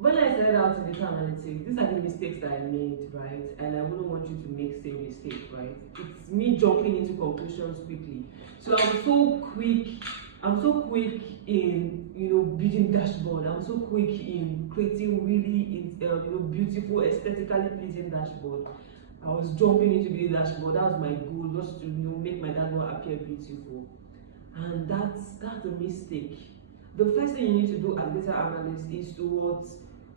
When I started out in data analytics, these are the mistakes that I made, right? And I wouldn't want you to make the same mistake, right? It's me jumping into conclusions quickly. So I'm so quick in building dashboard. I'm so quick in creating really beautiful, aesthetically pleasing dashboard. I was jumping into building dashboard. That was my goal, just to make my dashboard appear beautiful. And that's a mistake. The first thing you need to do as data analyst is to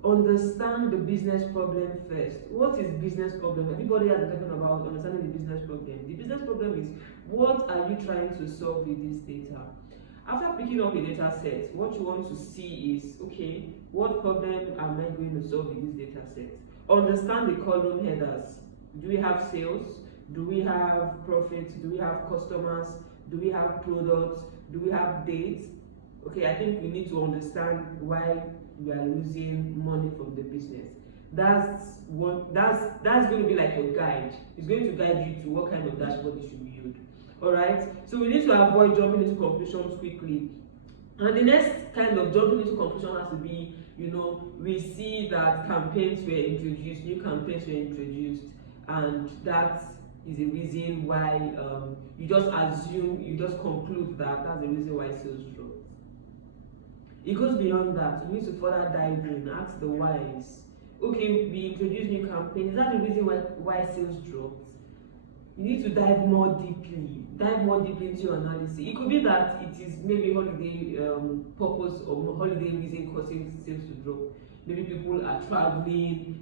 understand the business problem first. What is business problem? Everybody has been talking about understanding the business problem. The business problem is, what are you trying to solve with this data? After picking up a data set, what you want to see is, okay, what problem am I going to solve with this data set? Understand the column headers. Do we have sales? Do we have profits? Do we have customers? Do we have products? Do we have dates? Okay, I think we need to understand why we are losing money from the business. That's going to be like your guide. It's going to guide you to what kind of dashboard you should build. Alright, so we need to avoid jumping into conclusions quickly. And the next kind of jumping into conclusion has to be, we see that campaigns were introduced, new campaigns were introduced, and that is a reason why you just conclude that that's the reason why sales dropped. It goes beyond that. You need to further dive in, ask the whys. Okay, we introduced new campaigns. Is that the reason why sales dropped? You need to dive more deeply into your analysis. It could be that it is maybe holiday purpose or holiday reason causing sales to drop. Maybe people are traveling,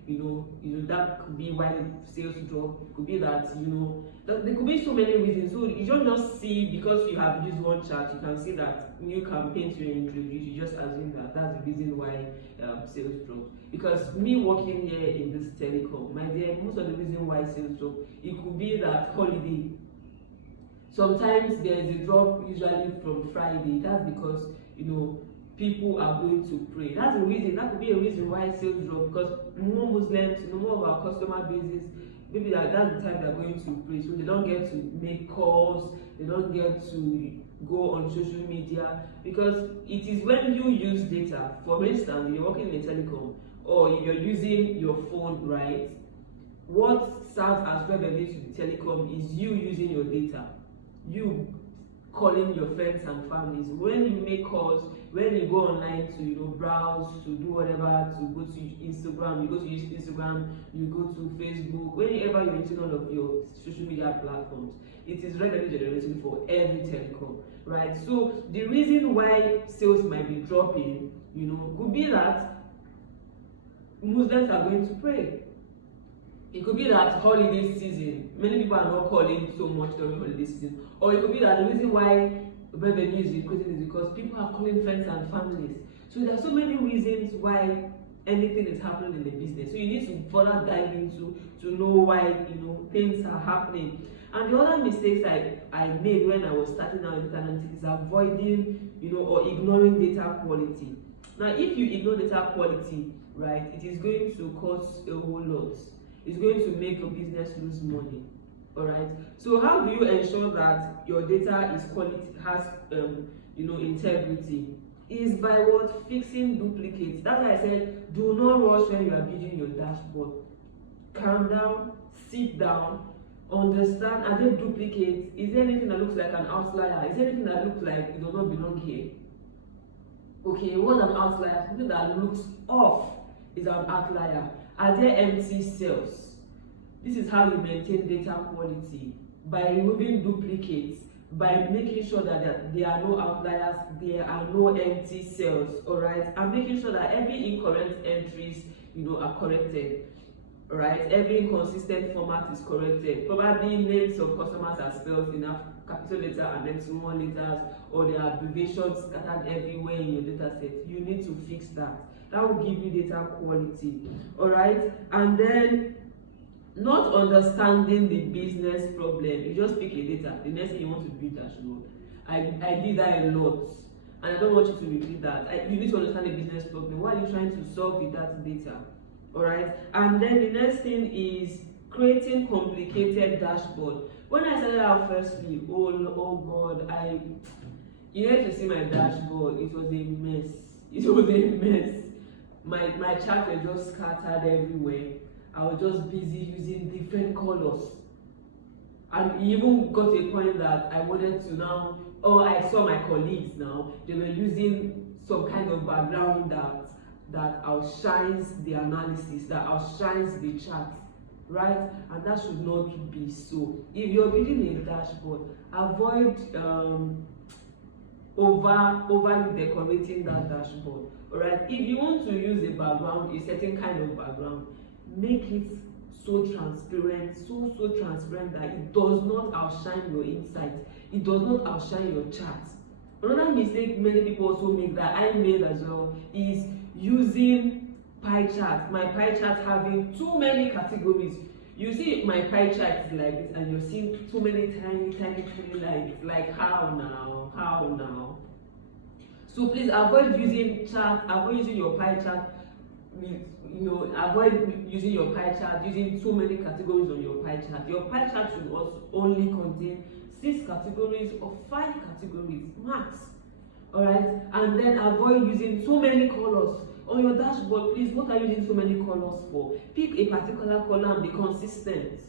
that could be why sales drop. It could be that, there could be so many reasons. So you don't just see, because you have used one chart, you can see that new campaigns were introduced, you just assume that that's the reason why sales drop. Because me working here in this telecom, my dear, most of the reason why sales drop, it could be that holiday. Sometimes there is a drop usually from Friday. That's because, people are going to pray. That's the reason. That could be a reason why sales drop, because more Muslims, more of our customer bases, maybe that's the time they're going to pray. So they don't get to make calls, they don't get to go on social media, because it is when you use data. For instance, if you're working in a telecom or if you're using your phone, right? What serves as revenue to the telecom is you using your data. You calling your friends and families. When you make calls, when you go online to browse, to do whatever, to go to Instagram, you go to Instagram, you go to Facebook, whenever you're using all of your social media platforms, it is revenue generating for every telecom, right? So the reason why sales might be dropping, could be that Muslims are going to pray. It could be that holiday season, many people are not calling so much during holiday season. Or it could be that the reason why revenue is increasing is because people are calling friends and families. So there are so many reasons why anything is happening in the business. So you need to further dive into to know why things are happening. And the other mistakes I made when I was starting out in data analytics is avoiding or ignoring data quality. Now, if you ignore data quality, right, it is going to cause a whole lot. It's going to make your business lose money. All right. So how do you ensure that your data is has integrity? Is by what? Fixing duplicates. That's why I said, do not rush when you are building your dashboard. Calm down, sit down, understand. Are there duplicates? Is there anything that looks like an outlier? Is there anything that looks like it does not belong here? Okay, what's an outlier? Something that looks off is an outlier. Are there empty cells? This is how you maintain data quality, by removing duplicates, by making sure that there are no outliers, there are no empty cells, all right, and making sure that every incorrect entries are corrected. Right, every inconsistent format is corrected. Probably names of customers are spelled in a capital letter and then small letters, or there are abbreviations scattered everywhere in your data set. You need to fix that. That will give you data quality. All right, and then not understanding the business problem. You just pick a data. The next thing you want to build dashboard. I did that a lot, and I don't want you to repeat that. You need to understand the business problem. What are you trying to solve with that data? All right, and then the next thing is creating complicated dashboard. When I started out firstly, oh God, you had to see my dashboard. It was a mess. It was a mess. my chart were just scattered everywhere. I was just busy using different colors, and it even got a point that I wanted to now, or I saw my colleagues now, they were using some kind of background that outshines the analysis, that outshines the chart, right? And that should not be so. If you're building a dashboard, avoid overly decorating that dashboard. All right, if you want to use a background, a certain kind of background, make it so transparent, so transparent that it does not outshine your insight, it does not outshine your chart. Another mistake many people also make, that I made as well, is using pie chart. My pie chart having too many categories. You see my pie chart is like this, and you're seeing too many tiny lines. Like, how now? So please avoid using your pie chart with, avoid using your pie chart using so many categories on your pie chart. Your pie chart should also only contain 6 categories or 5 categories max. All right, and then avoid using so many colors on your dashboard. Please, what are you using so many colors for? Pick a particular color and be consistent.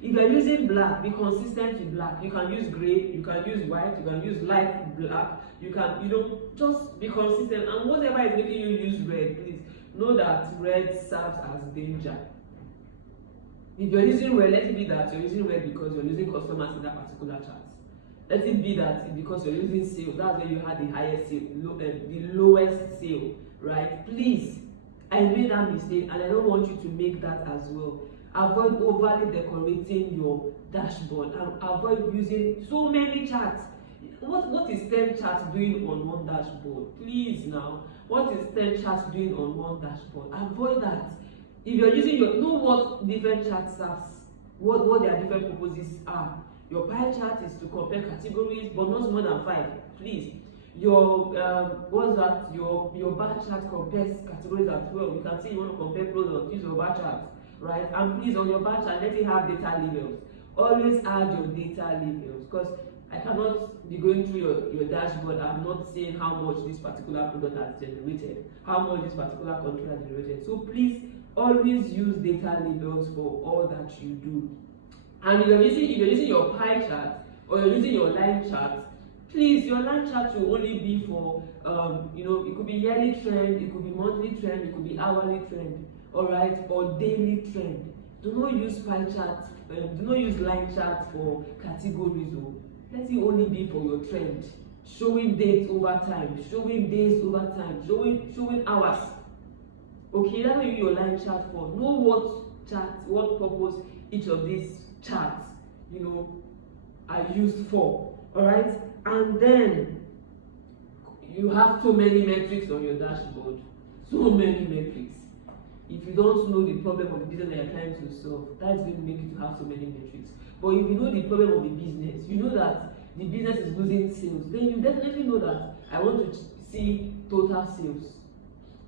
If you're using black, be consistent with black. You can use gray, you can use white, you can use light black, you can, just be consistent. And whatever is making you use red, please know that red serves as danger. If you're using red, let it be that you're using red because you're losing customers in that particular chart. Let it be that because you're using sales, that's where you had the highest sale, the lowest sale, right? Please, I made that mistake, and I don't want you to make that as well. Avoid overly decorating your dashboard, and avoid using so many charts. What is 10 charts doing on one dashboard? Please now, what is 10 charts doing on one dashboard? Avoid that. If you're using know what different charts serves, what their different purposes are. Your pie chart is to compare categories, but not more than 5. Please. Your your bar chart compares categories as well. You can see you want to compare products, use your bar chart, right? And please, on your bar chart, let it have data labels. Always add your data labels, because I cannot be going through your dashboard. I'm not saying how much this particular product has generated, how much this particular country has generated. So please always use data labels for all that you do. And if you're using your pie chart, or you're using your line chart, please, your line chart will only be for it could be yearly trend, it could be monthly trend, it could be hourly trend, all right, or daily trend. Do not use pie chart, do not use line chart for categories. Let it only be for your trend, showing dates over time, showing days over time, showing hours. Okay, that's what you use your line chart for. Know what purpose each of these charts are used for. All right, and then you have so many metrics on your dashboard, so many metrics. If you don't know the problem of the business that you're trying to solve, that's going to make you to have so many metrics. But if you know the problem of the business, you know that the business is losing sales, then you definitely know that I want to see total sales,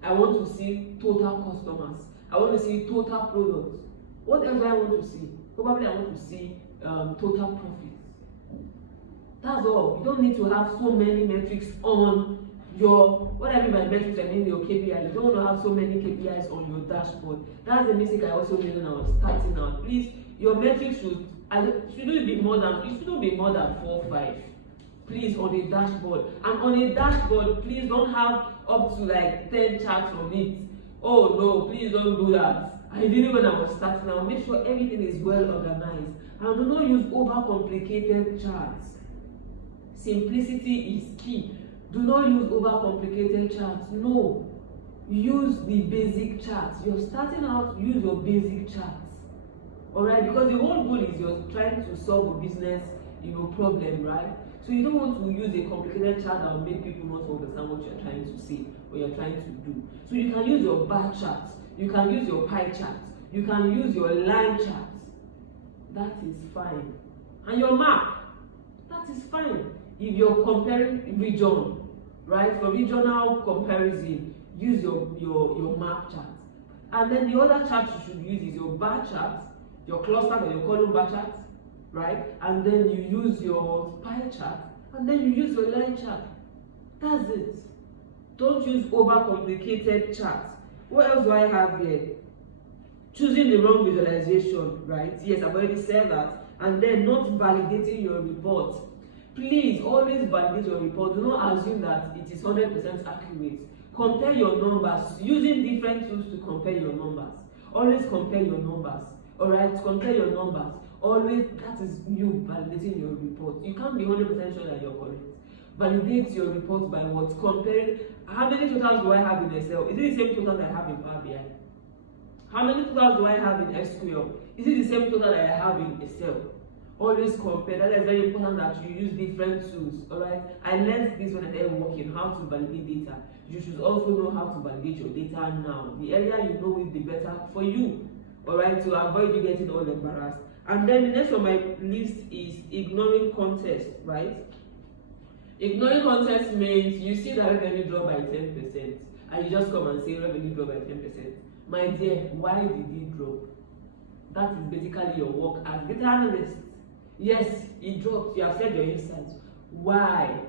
I want to see total customers, I want to see total products. What else do I want to see? Probably I want to see total profits. That's all. You don't need to have so many metrics on your, what I mean by metrics, I mean your KPIs. You don't want to have so many KPIs on your dashboard. That's the mistake I also made when I was starting out. Please, your metrics shouldn't be more than 4 or 5. Please, on a dashboard. And on a dashboard, please don't have up to like 10 charts on it. Oh no, please don't do that. I did it when I was starting out. Make sure everything is well organized. And do not use overcomplicated charts. Simplicity is key. Do not use overcomplicated charts. No. Use the basic charts. You're starting out, use your basic charts. Alright? Because the whole goal is you're trying to solve a business problem, right? So you don't want to use a complicated chart that will make people not understand what you're trying to say or you're trying to do. So you can use your bar charts, you can use your pie charts, you can use your line charts. That is fine. And your map, that is fine. If you're comparing region, right, for regional comparison, use your map chart. And then the other chart you should use is your bar chart, your cluster or your column bar chart, right? And then you use your pie chart, and then you use your line chart. That's it. Don't use overcomplicated charts. What else do I have here? Choosing the wrong visualization, right? Yes, I've already said that. And then not validating your report. Please always validate your report. Do not assume that it is 100% accurate. Compare your numbers using different tools to compare your numbers. Always compare your numbers. Alright, compare your numbers. Always, that is you validating your report. You can't be 100% sure that you're correct. Validate your report by what? Compare. How many totals do I have in Excel? Is it the same total that I have in Power BI? How many totals do I have in SQL? Is it the same total that I have in Excel? Always compare. That is very important that you use different tools. Alright? I learned this when I started working, how to validate data. You should also know how to validate your data now. The earlier you know it, the better for you. Alright, to avoid you getting all embarrassed. And then the next on my list is ignoring context, right? Ignoring context means you see that revenue drop by 10% and you just come and say revenue drop by 10%. My dear, why did it drop? That is basically your work as data analyst. Yes, it dropped. You have said your insights. Why?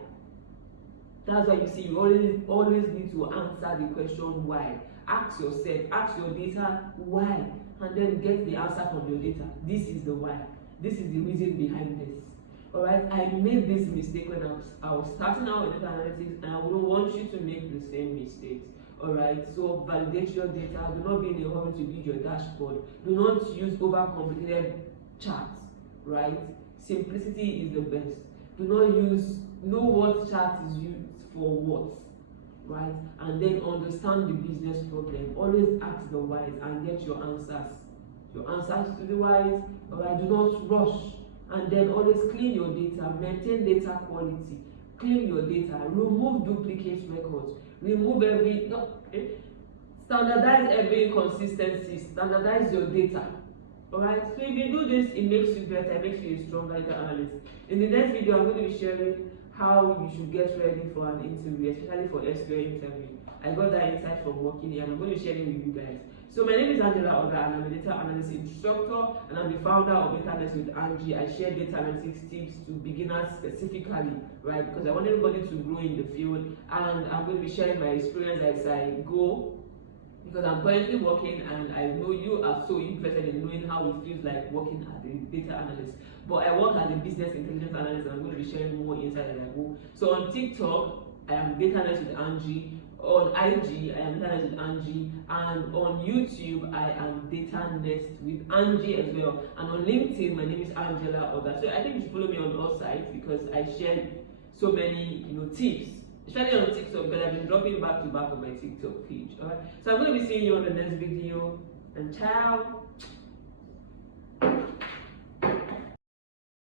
That's why you see you always need to answer the question why. Ask yourself, ask your data why, and then get the answer from your data. This is the why. This is the reason behind this. Alright, I made this mistake when I was starting out with data analytics, and I wouldn't want you to make the same mistakes. Alright, so validate your data. Do not be in a hurry to build your dashboard. Do not use overcomplicated charts. Right? Simplicity is the best. Do not know what chart is used for what. Right? And then understand the business problem. Always ask the whys and get your answers. Your answers to the whys. Alright, do not rush. And then always clean your data, maintain data quality, clean your data, remove duplicate records, remove standardize every inconsistency, standardize your data. Alright, so if you do this, it makes you better, it makes you a stronger data analyst. In the next video, I'm going to be sharing how you should get ready for an interview, especially for SQL interview. I got that insight from working here, and I'm going to share it with you guys. So my name is Angela, and I'm a data analyst instructor, and I'm the founder of Internet with Angie. I share data analytics tips to beginners specifically, right? Because I want everybody to grow in the field, and I'm going to be sharing my experience as I go. Because I'm currently working, and I know you are so interested in knowing how it feels like working as a data analyst. But I work as a business intelligence analyst, and I'm going to be sharing more insight as I go. So on TikTok, I am data analyst with Angie. On IG, I am data analyst with Angie. And on YouTube, I am data analyst with Angie as well. And on LinkedIn, my name is Angela Oga. So I think you should follow me on all sides because I share so many tips. Especially on TikTok, because I've been dropping back to back on my TikTok page. Alright, so I'm going to be seeing you on the next video, and ciao.